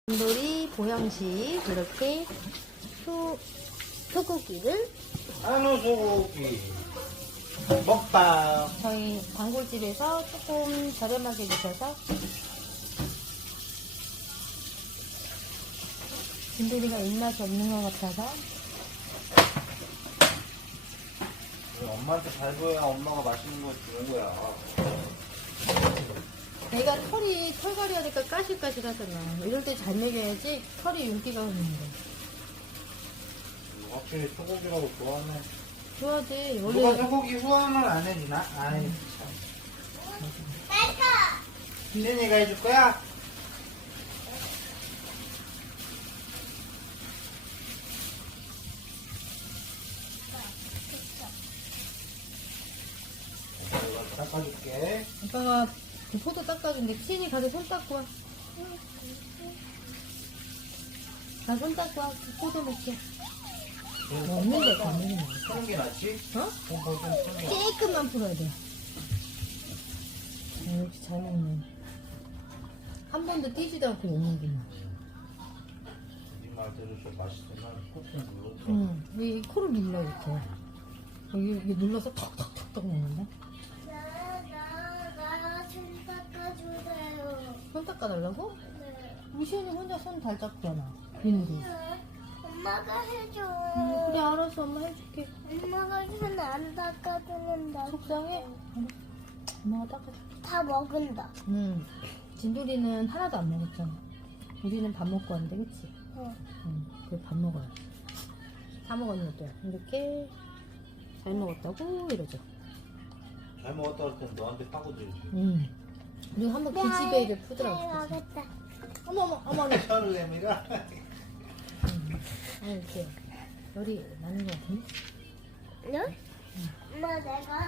단돌이 보형식 이렇게 소고기를 한우 소고기 먹방. 저희 단골집에서 조금 저렴하게 주셔서 진돌이가 입맛이 없는 것 같아서 엄마한테 잘 보여야 엄마가 맛있는 거 주는 거야. 내가 털갈이 하니까 까실까실 하잖아. 이럴 때 잘 먹여야지 털이 윤기가 흐르는데. 확실히 소고기라고 좋아하네. 좋아하지. 누가 원래 소고기 후원을 안 해주나? 아이 참. 희진이가 해줄 거야? 이거 닦아줄게. 오빠가 그 포도 닦아준대. 치니 가서 손 닦고 와. 나 손 닦고 와. 그 포도 먹게. 없는데 다 먹는 거. 푸는 게 낫지? 어? 좀 푸는 게 낫지. 조금만 풀어야 돼. 역시 잘 먹네. 한 번도 뛰지도 않고 먹는구나. 네 말대로 좀 맛있으면 꾹꾹 눌러줘. 응. 이 코를 눌러 이렇게. 여기 눌러서 턱턱턱턱 먹는다. 나손 닦아주세요. 손 닦아달라고? 네. 우시연이 혼자 손 잘 닦잖아. 비누로. 엄마가 해줘. 그래 알았어. 엄마 해줄게. 엄마가 손 안 닦아주는다. 속상해? 알았어. 엄마가 닦아줄게. 다 먹은다. 진돌이는 하나도 안 먹었잖아. 우리는 밥 먹고 왔는데, 그치? 어. 그래, 밥 먹어요. 다 먹었네, 또. 이렇게 잘 먹었다고 이러죠. 잘 먹었다 할 땐 너한테 파고들지. 그리고 한번 기지배를 푸더라고. 그치? 먹었다. 어머. 혀를 내밀어. 이렇게 열이 나는 것 같은데? 응? 엄마 내가